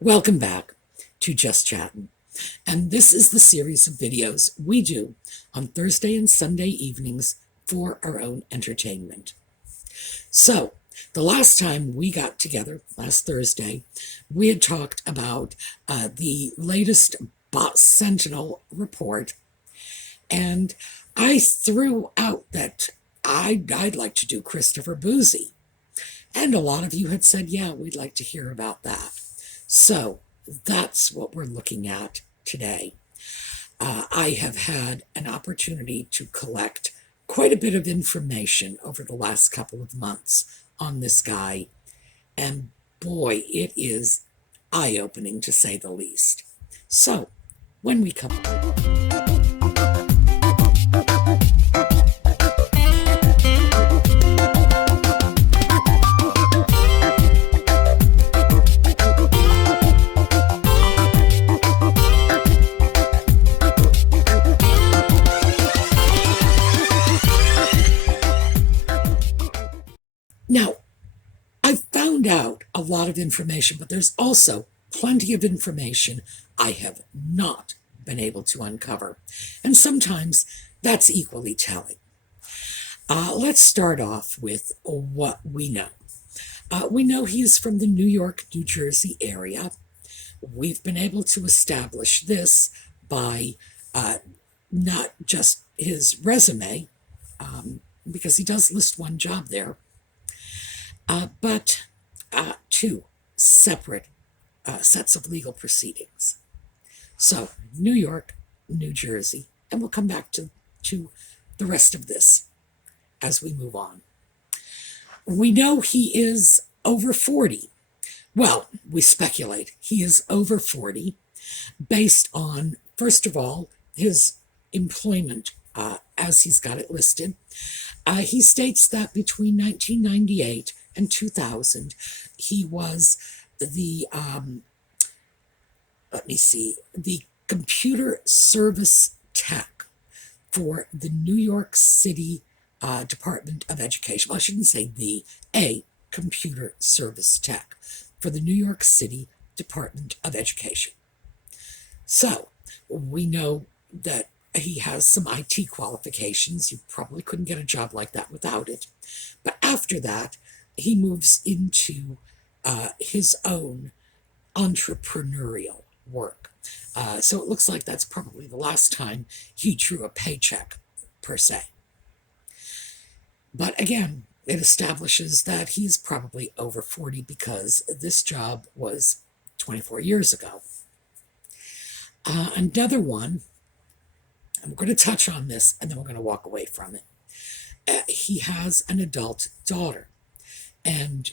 Welcome back to Just Chattin'. And this is the series of videos we do on Thursday and Sunday evenings for our own entertainment. So, the last time we got together, last Thursday, we had talked about the latest Bot Sentinel report, and I threw out that I'd like to do Christopher Boozy. And a lot of you had said, yeah, we'd like to hear about that. So that's what we're looking at today. I have had an opportunity to collect quite a bit of information over the last couple of months on this guy, and boy, it is eye-opening to say the least. So, when we come back. Now, I've found out a lot of information, but there's also plenty of information I have not been able to uncover. And sometimes that's equally telling. Let's start off with what we know. We know he's from the New York, New Jersey area. We've been able to establish this by not just his resume, because he does list one job there, but two separate sets of legal proceedings. So, New York, New Jersey, and we'll come back to the rest of this as we move on. We know he is over 40. Well, we speculate he is over 40 based on, first of all, his employment as he's got it listed. He states that between 1998 and 2000, he was the, the computer service tech for the New York City Department of Education. Well, I shouldn't say a computer service tech for the New York City Department of Education. So, we know that he has some IT qualifications. You probably couldn't get a job like that without it. But after that, he moves into his own entrepreneurial work. So it looks like that's probably the last time he drew a paycheck, per se. But again, it establishes that he's probably over 40 because this job was 24 years ago. Another one, and we're going to touch on this and then we're going to walk away from it. He has an adult daughter. And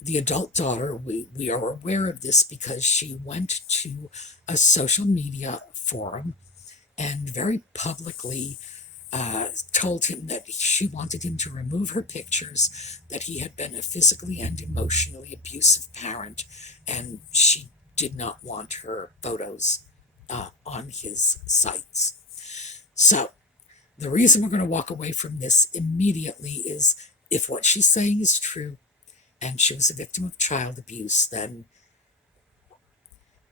the adult daughter, we are aware of this because she went to a social media forum and very publicly told him that she wanted him to remove her pictures, that he had been a physically and emotionally abusive parent, and she did not want her photos on his sites. So, the reason we're going to walk away from this immediately is if what she's saying is true and she was a victim of child abuse, then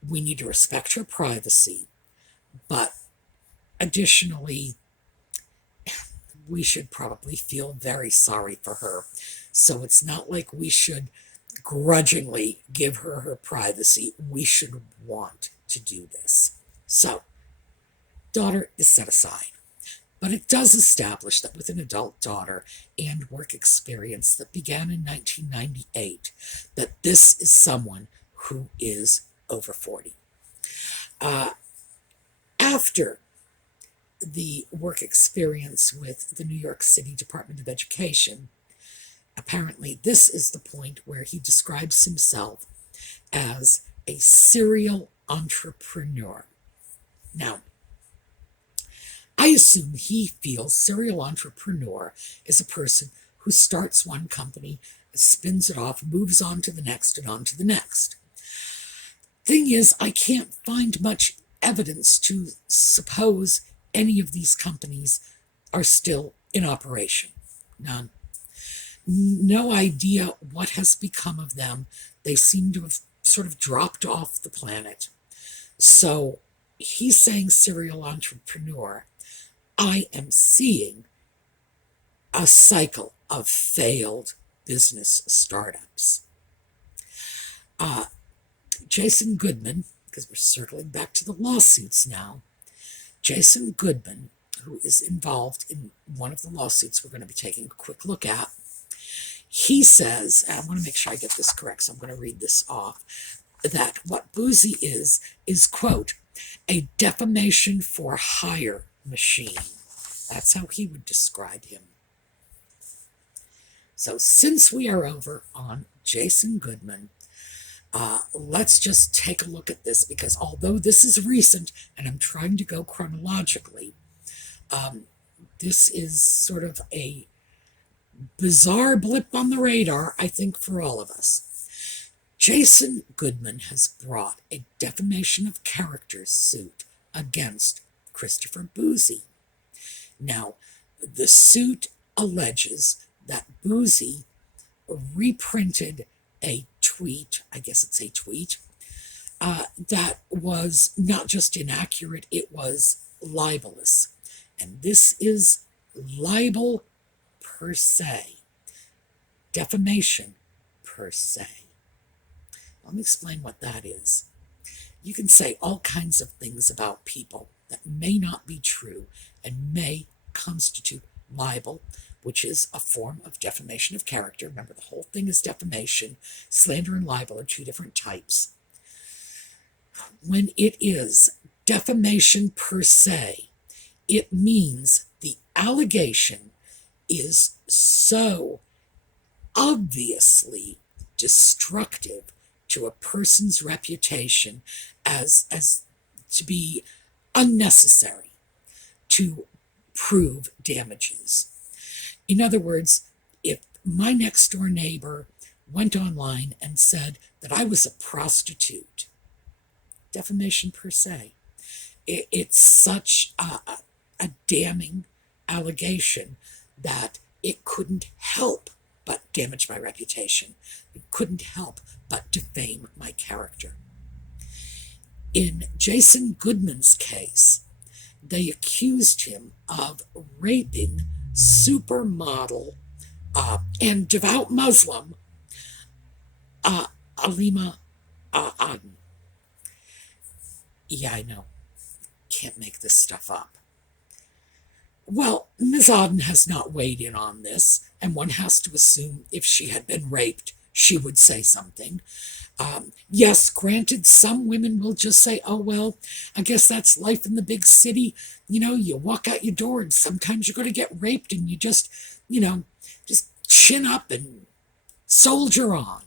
we need to respect her privacy. But additionally, we should probably feel very sorry for her. So it's not like we should grudgingly give her her privacy. We should want to do this. So, daughter is set aside. But it does establish that with an adult daughter and work experience that began in 1998, that this is someone who is over 40. After the work experience with the New York City Department of Education, apparently this is the point where he describes himself as a serial entrepreneur. Now, I assume he feels serial entrepreneur is a person who starts one company, spins it off, moves on to the next and on to the next. Thing is, I can't find much evidence to suppose any of these companies are still in operation. None. No idea what has become of them. They seem to have sort of dropped off the planet. So he's saying, serial entrepreneur, I am seeing a cycle of failed business startups. Jason Goodman, because we're circling back to the lawsuits now, Jason Goodman, who is involved in one of the lawsuits we're going to be taking a quick look at, he says, and I want to make sure I get this correct, so I'm going to read this off, that what Boozy is, quote, a defamation for hire machine. That's how he would describe him. So since we are over on Jason Goodman, let's just take a look at this, because although this is recent and I'm trying to go chronologically, this is sort of a bizarre blip on the radar, I think, for all of us. Jason Goodman has brought a defamation of character suit against Christopher Boozy. Now, the suit alleges that Boozy reprinted a tweet, I guess it's a tweet, that was not just inaccurate, it was libelous. And this is libel per se, defamation per se. Let me explain what that is. You can say all kinds of things about people that may not be true and may constitute libel, which is a form of defamation of character. Remember, the whole thing is defamation. Slander and libel are two different types. When it is defamation per se, it means the allegation is so obviously destructive to a person's reputation as to be unnecessary to prove damages. In other words, if my next door neighbor went online and said that I was a prostitute, defamation per se, it's such a damning allegation that it couldn't help but damage my reputation. It couldn't help but defame my character. In Jason Goodman's case, they accused him of raping supermodel and devout Muslim Alima Aden. Yeah, I know. Can't make this stuff up. Well, Ms. Aden has not weighed in on this, and one has to assume if she had been raped, she would say something. Yes, granted, some women will just say, oh, well, I guess that's life in the big city. You know, you walk out your door and sometimes you're going to get raped and you just, just chin up and soldier on.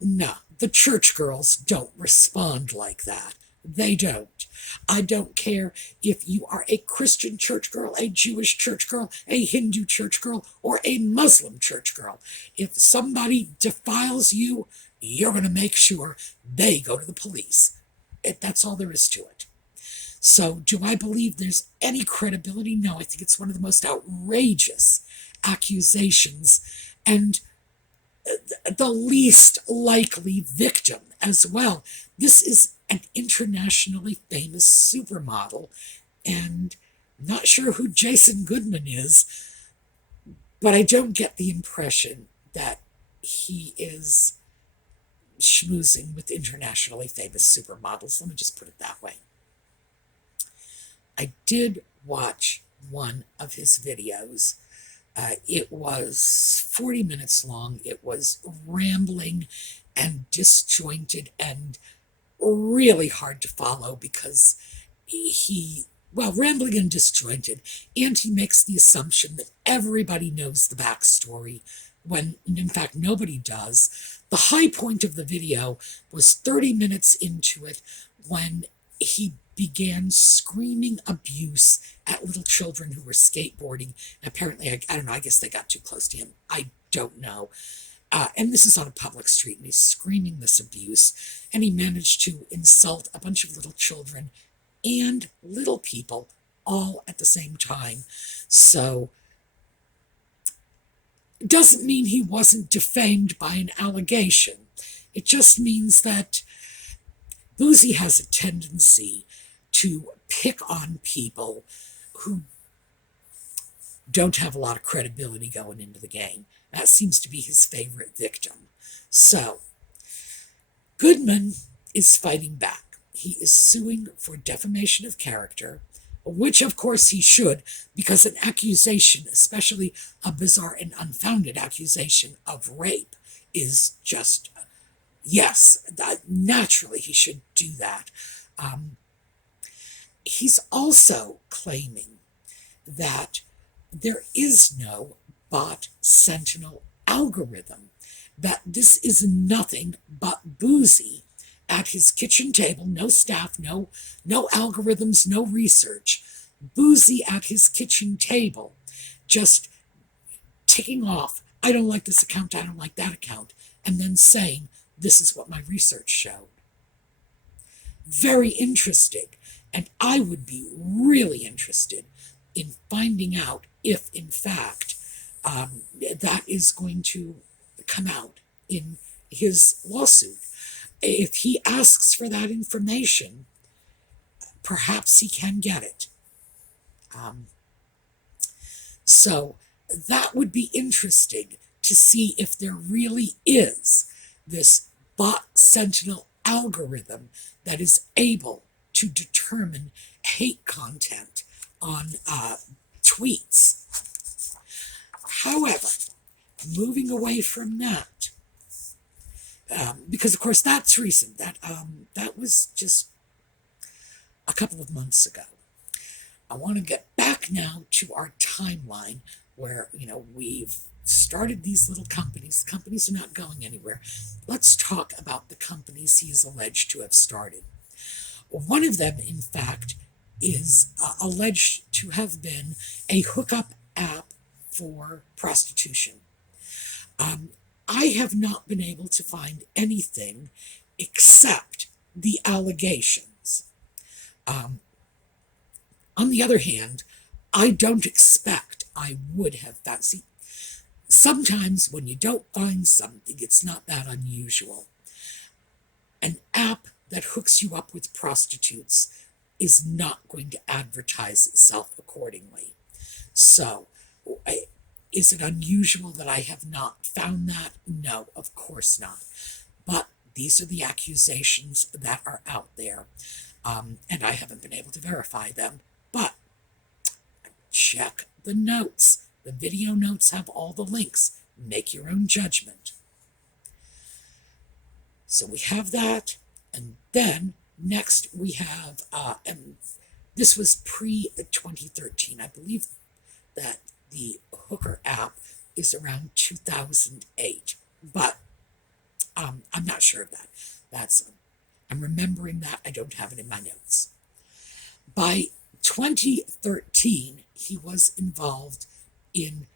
No, the church girls don't respond like that. They don't. I don't care if you are a Christian church girl, a Jewish church girl, a Hindu church girl, or a Muslim church girl. If somebody defiles you, you're going to make sure they go to the police. That's all there is to it. So do I believe there's any credibility? No, I think it's one of the most outrageous accusations and the least likely victim as well. This is an internationally famous supermodel, and I'm not sure who Jason Goodman is, but I don't get the impression that he is schmoozing with internationally famous supermodels. Let me just put it that way. I did watch one of his videos. It was 40 minutes long. It was rambling and disjointed and really hard to follow because rambling and disjointed, and he makes the assumption that everybody knows the backstory when in fact nobody does. The high point of the video was 30 minutes into it when he began screaming abuse at little children who were skateboarding. Apparently, I don't know, I guess they got too close to him. I don't know. And this is on a public street, and he's screaming this abuse, and he managed to insult a bunch of little children and little people all at the same time. So it doesn't mean he wasn't defamed by an allegation. It just means that Boozy has a tendency to pick on people who don't have a lot of credibility going into the game. That seems to be his favorite victim. So, Goodman is fighting back. He is suing for defamation of character, which of course he should, because an accusation, especially a bizarre and unfounded accusation of rape, is just, yes, naturally he should do that. He's also claiming that there is no bot sentinel algorithm, that this is nothing but Boozy at his kitchen table, no staff, no algorithms, no research. Boozy at his kitchen table, just ticking off, I don't like this account, I don't like that account, and then saying, this is what my research showed. Very interesting, and I would be really interested in finding out if, in fact, that is going to come out in his lawsuit. If he asks for that information, perhaps he can get it. So that would be interesting to see if there really is this bot sentinel algorithm that is able to determine hate content on tweets. However, moving away from that, because of course that's recent, that was just a couple of months ago. I want to get back now to our timeline where, we've started these little companies. The companies are not going anywhere. Let's talk about the companies he is alleged to have started. One of them, in fact, is alleged to have been a hookup app for prostitution. I have not been able to find anything except the allegations. On the other hand, I don't expect I would have found. See, sometimes when you don't find something, it's not that unusual. An app that hooks you up with prostitutes is not going to advertise itself accordingly. So, is it unusual that I have not found that? No, of course not. But these are the accusations that are out there, and I haven't been able to verify them. But check the notes. The video notes have all the links. Make your own judgment. So we have that, and then next we have, and this was pre-2013. I believe that the hooker app is around 2008, but I'm not sure of that. I'm remembering that. I don't have it in my notes. By 2013, he was involved in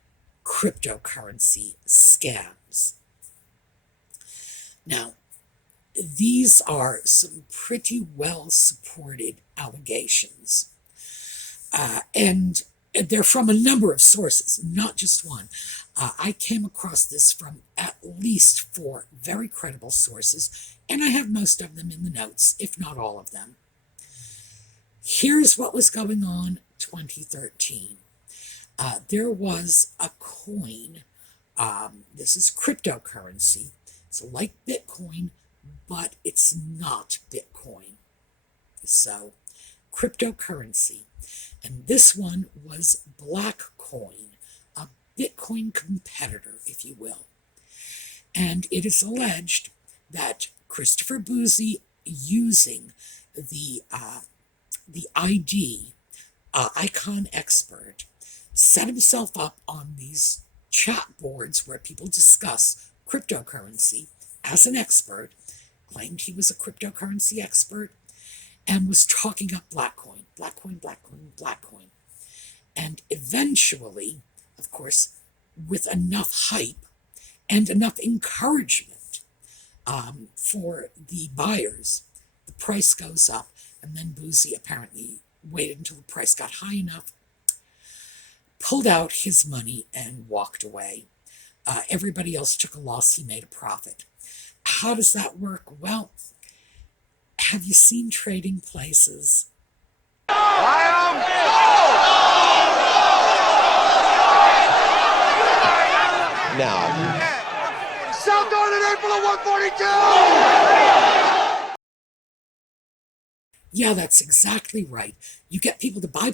cryptocurrency scams. Now, these are some pretty well-supported allegations, and they're from a number of sources, not just one. I came across this from at least 4 very credible sources, and I have most of them in the notes, if not all of them. Here's what was going on 2013. There was a coin. This is cryptocurrency. It's like Bitcoin, but it's not Bitcoin. So, cryptocurrency. And this one was Blackcoin, a Bitcoin competitor, if you will. And it is alleged that Christopher Boozy, using the ID icon expert, set himself up on these chat boards where people discuss cryptocurrency as an expert, claimed he was a cryptocurrency expert, and was talking up Blackcoin. And eventually, of course, with enough hype and enough encouragement for the buyers, the price goes up, and then Boozy apparently waited until the price got high enough, pulled out his money, and walked away. Everybody else took a loss. He made a profit. How does that work? Well, have you seen Trading Places? Now, South Northern April of 142! Yeah, that's exactly right. You get people to buy,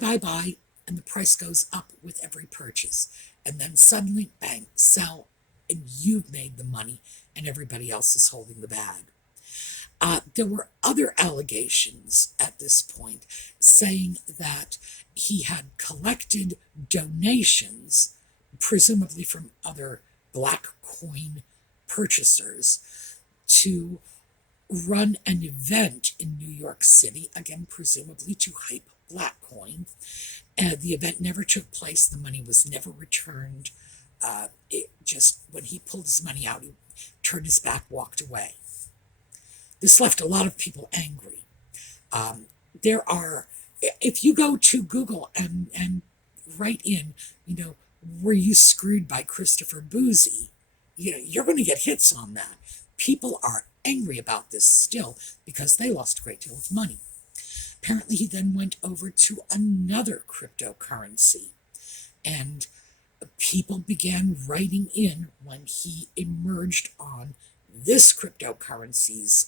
and the price goes up with every purchase. And then suddenly, bang, sell, and you've made the money, and everybody else is holding the bag. There were other allegations at this point saying that he had collected donations, presumably from other black coin purchasers, to run an event in New York City, again, presumably to hype black coin. The event never took place. The money was never returned. When he pulled his money out, he turned his back, walked away. This left a lot of people angry. If you go to Google and write in, were you screwed by Christopher Boozy? You're going to get hits on that. People are angry about this still because they lost a great deal of money. Apparently, he then went over to another cryptocurrency, and people began writing in when he emerged on this cryptocurrency's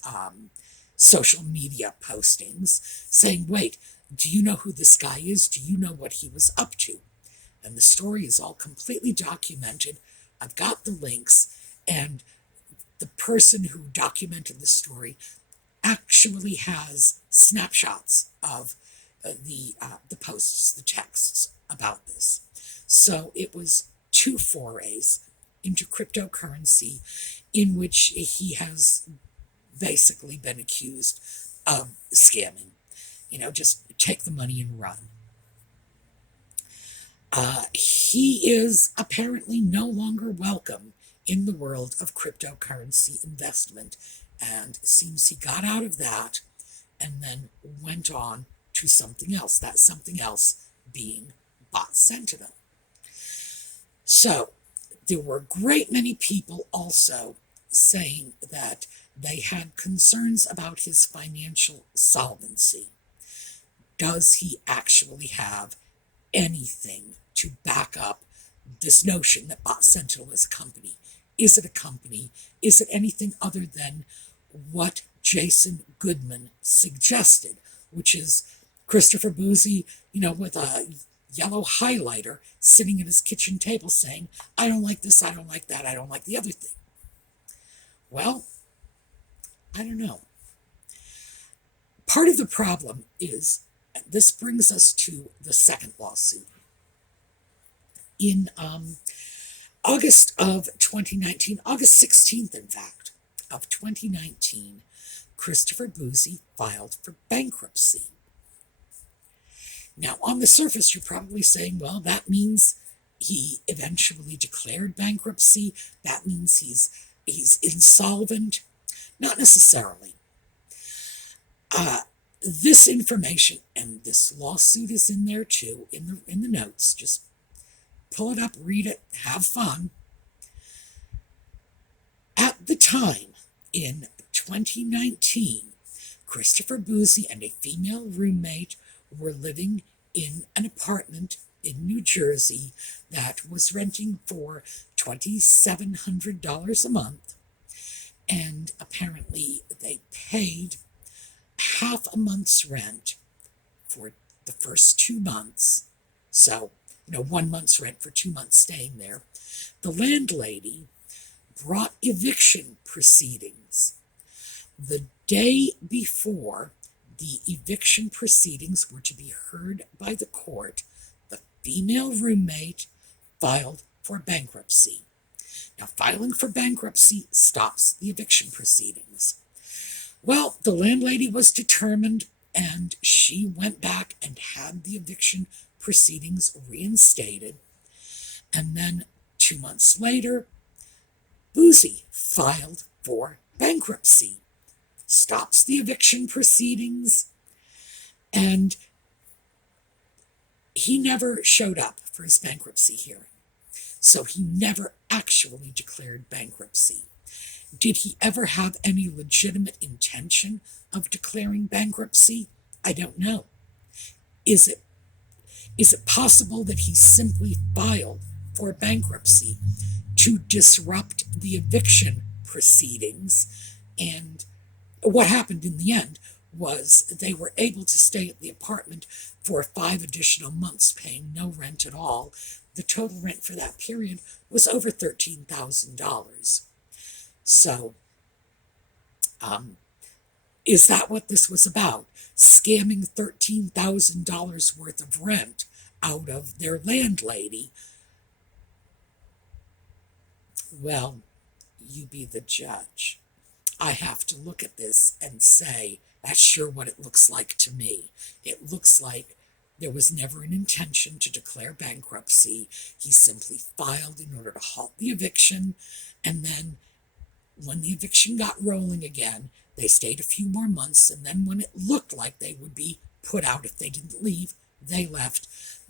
social media postings, saying, wait, do you know who this guy is? Do you know what he was up to? And the story is all completely documented. I've got the links, and the person who documented the story actually has snapshots of the posts, the texts about this. So it was 2 forays into cryptocurrency in which he has basically been accused of scamming. Just take the money and run. He is apparently no longer welcome in the world of cryptocurrency investment, and it seems he got out of that and then went on to something else, that something else being bot Sentinel. So there were a great many people also saying that they had concerns about his financial solvency. Does he actually have anything to back up this notion that Bot Sentinel is a company? Is it a company? Is it anything other than what Jason Goodman suggested, which is Christopher Boozy, with a yellow highlighter sitting at his kitchen table saying, I don't like this, I don't like that, I don't like the other thing. Well, I don't know. Part of the problem is, this brings us to the second lawsuit. In August of 2019, August 16th, in fact, of 2019, Christopher Boozy filed for bankruptcy. Now, on the surface, you're probably saying, well, that means he eventually declared bankruptcy. That means he's insolvent. Not necessarily. This information, and this lawsuit is in there too, in the notes. Just pull it up, read it, have fun. At the time, in 2019, Christopher Boozy and a female roommate were living in an apartment in New Jersey that was renting for $2,700 a month. And apparently they paid half a month's rent for the first 2 months. So, 1 month's rent for 2 months staying there. The landlady brought eviction proceedings. The day before the eviction proceedings were to be heard by the court, the female roommate filed for bankruptcy. Now, filing for bankruptcy stops the eviction proceedings. Well, the landlady was determined, and she went back and had the eviction proceedings reinstated. And then 2 months later, Boozy filed for bankruptcy, stops the eviction proceedings, and he never showed up for his bankruptcy hearing. So he never actually declared bankruptcy. Did he ever have any legitimate intention of declaring bankruptcy? I don't know. Is it possible that he simply filed for bankruptcy to disrupt the eviction proceedings? And what happened in the end was they were able to stay at the apartment for 5 additional months, paying no rent at all. The total rent for that period was over $13,000. So, is that what this was about? Scamming $13,000 worth of rent out of their landlady? Well, you be the judge. I have to look at this and say, that's sure what it looks like to me. It looks like there was never an intention to declare bankruptcy. He simply filed in order to halt the eviction, and then when the eviction got rolling again, they stayed a few more months, and then when it looked like they would be put out if they didn't leave, they left.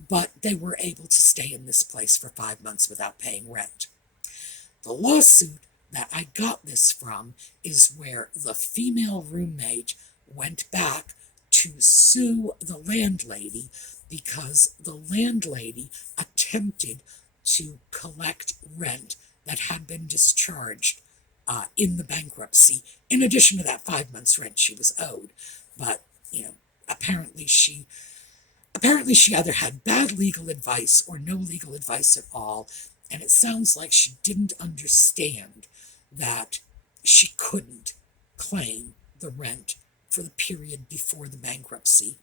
But they were able to stay in this place for 5 months without paying rent. The lawsuit that I got this from is where the female roommate went back to sue the landlady because the landlady attempted to collect rent that had been discharged in the bankruptcy, in addition to that 5 months rent she was owed. But, apparently she either had bad legal advice or no legal advice at all, and it sounds like she didn't understand that she couldn't claim the rent for the period before the bankruptcy.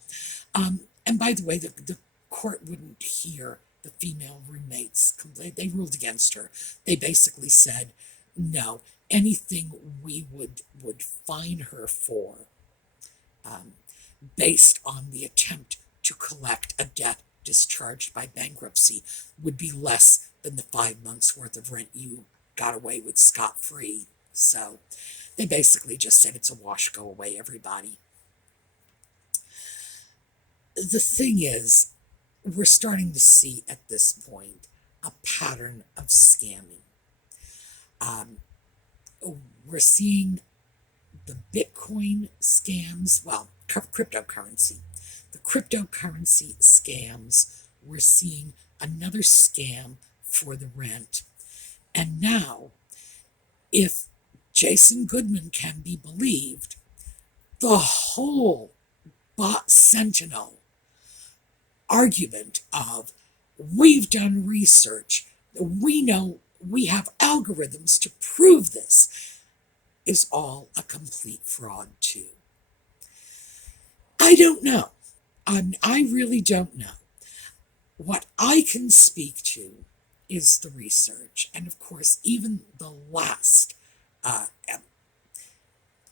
And by the way, the court wouldn't hear the female roommate's complaint. They ruled against her. They basically said, no, anything we would fine her for based on the attempt to collect a debt discharged by bankruptcy would be less than the 5 months worth of rent you got away with scot-free. So they basically just said it's a wash, go away, everybody. The thing is, we're starting to see at this point a pattern of scamming. We're seeing the Bitcoin scams, well, cryptocurrency. The cryptocurrency scams, we're seeing another scam for the rent. And now, if Jason Goodman can be believed, the whole bot sentinel argument of, we've done research, we know, we have algorithms to prove this, is all a complete fraud too. I don't know. I really don't know. What I can speak to is the research. And of course, even the last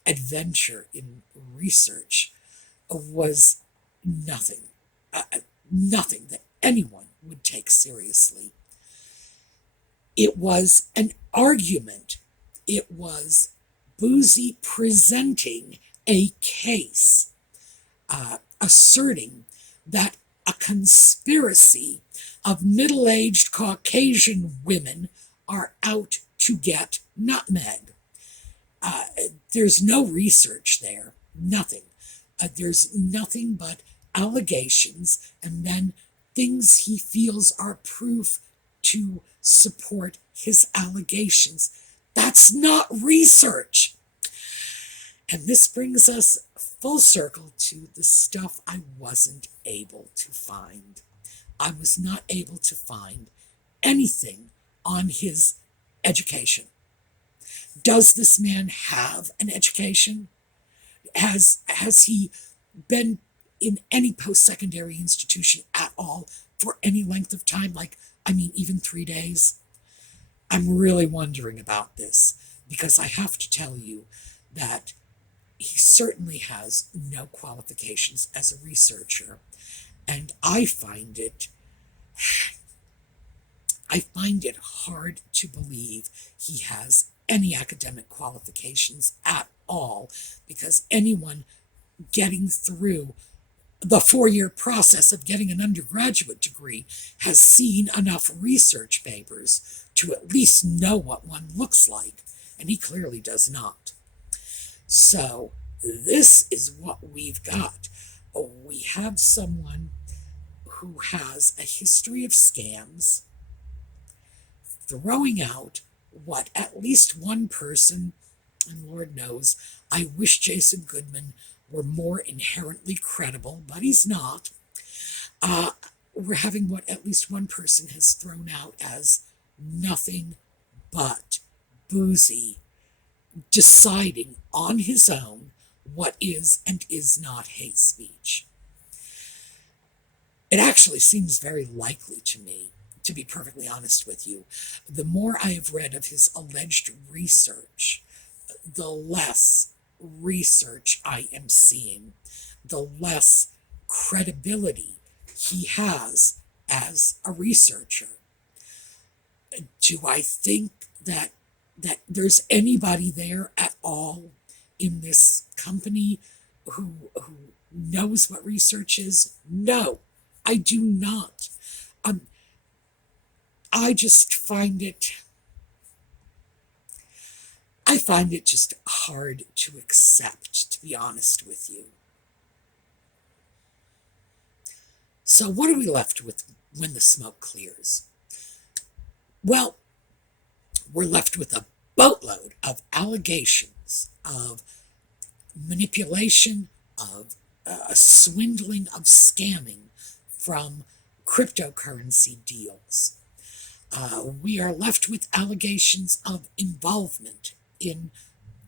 adventure in research was nothing that anyone would take seriously. It was an argument. It was Boozy presenting a case, asserting that a conspiracy of middle-aged Caucasian women are out to get Nutmeg. There's no research there, nothing. There's nothing but allegations and then things he feels are proof to support his allegations. That's not research. And this brings us full circle to the stuff I wasn't able to find. I was not able to find anything on his education. Does this man have an education? Has he been in any post-secondary institution at all for any length of time? Even 3 days? I'm really wondering about this because I have to tell you that he certainly has no qualifications as a researcher. And I find it hard to believe he has any academic qualifications at all, because anyone getting through the 4-year process of getting an undergraduate degree has seen enough research papers to at least know what one looks like. and he clearly does not. So this is what we've got. We have someone who has a history of scams, throwing out what at least one person, and Lord knows, I wish Jason Goodman were more inherently credible, but he's not. We're having what at least one person has thrown out as nothing but boozy, deciding on his own what is and is not hate speech. It actually seems very likely to me, to be perfectly honest with you. The more I have read of his alleged research, the less research I am seeing, the less credibility he has as a researcher. Do I think that there's anybody there at all in this company who knows what research is? No, I do not. I just find it just hard to accept, to be honest with you. So what are we left with when the smoke clears? Well, we're left with a boatload of allegations of manipulation, of swindling, of scamming from cryptocurrency deals. We are left with allegations of involvement in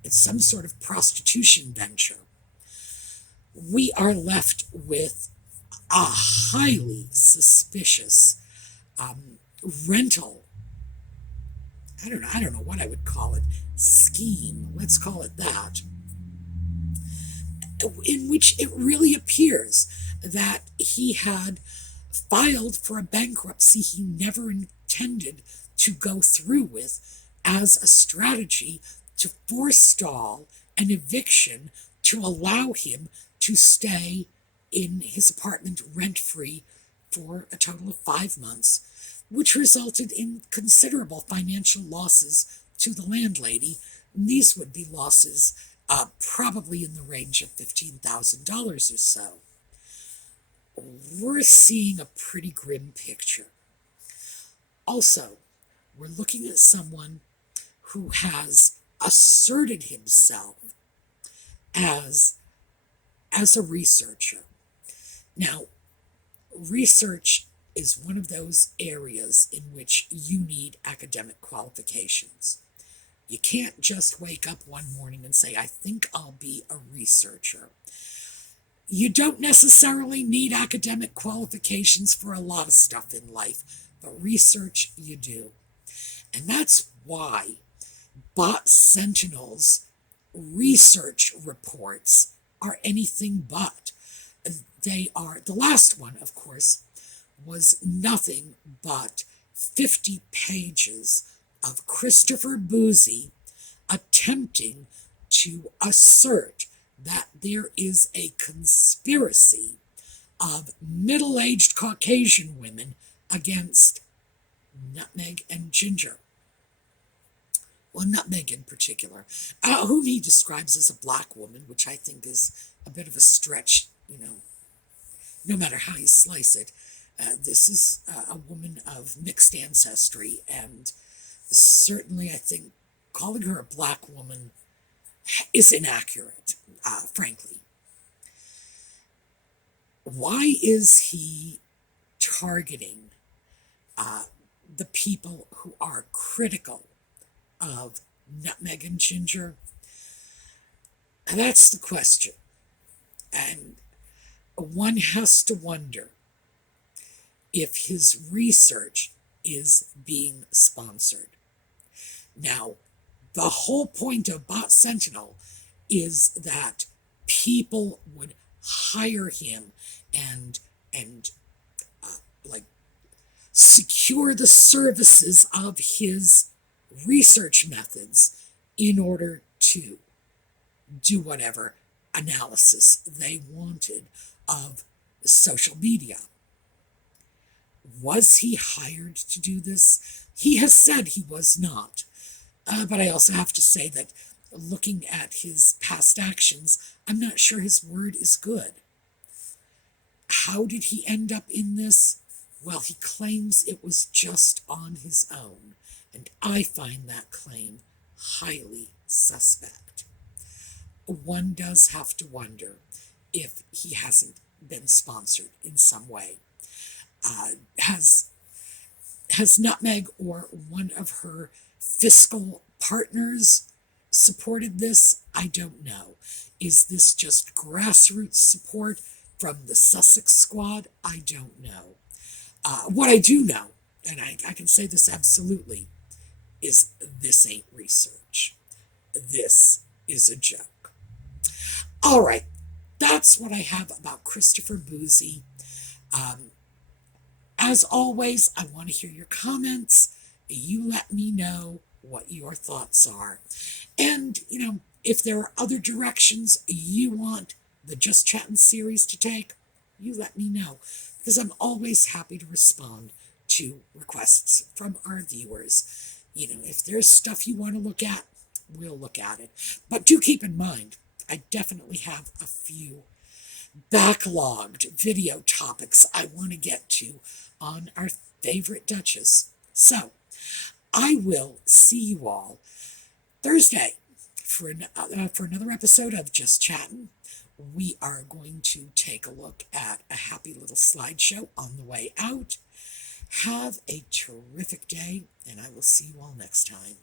some sort of prostitution venture. We are left with a highly suspicious rental, I don't know what I would call it, scheme, let's call it that, in which it really appears that he had filed for a bankruptcy he never intended to go through with as a strategy to forestall an eviction to allow him to stay in his apartment rent-free for a total of 5 months, which resulted in considerable financial losses to the landlady. And these would be losses probably in the range of $15,000 or so. We're seeing a pretty grim picture. Also, we're looking at someone who has asserted himself as a researcher. Now, research is one of those areas in which you need academic qualifications. You can't just wake up one morning and say, I think I'll be a researcher. You don't necessarily need academic qualifications for a lot of stuff in life, but research you do. And that's why Bot Sentinel's research reports are anything but. They are, the last one, of course, was nothing but 50 pages of Christopher Boozy attempting to assert that there is a conspiracy of middle-aged Caucasian women against Nutmeg and Ginger. Well, Nutmeg in particular, whom he describes as a black woman, which I think is a bit of a stretch, no matter how you slice it. This is a woman of mixed ancestry, and certainly I think calling her a black woman is inaccurate, frankly. Why is he targeting the people who are critical of Nutmeg and Ginger? And that's the question. And one has to wonder if his research is being sponsored. Now, the whole point of Bot Sentinel is that people would hire him and secure the services of his research methods in order to do whatever analysis they wanted of social media. Was he hired to do this? He has said he was not. But I also have to say that looking at his past actions, I'm not sure his word is good. How did he end up in this? Well, he claims it was just on his own, and I find that claim highly suspect. One does have to wonder if he hasn't been sponsored in some way. Has Nutmeg or one of her fiscal partners supported this? I don't know. Is this just grassroots support from the Sussex squad? I don't know. What I do know, and I can say this absolutely, is this ain't research. This is a joke. All right, that's what I have about Christopher Boozy. As always, I want to hear your comments. You let me know what your thoughts are. And, if there are other directions you want the Just Chattin' series to take, you let me know. Because I'm always happy to respond to requests from our viewers. If there's stuff you want to look at, we'll look at it. But do keep in mind, I definitely have a few backlogged video topics I want to get to on our favorite Duchess. So, I will see you all Thursday for another episode of Just Chattin'. We are going to take a look at a happy little slideshow on the way out. Have a terrific day, and I will see you all next time.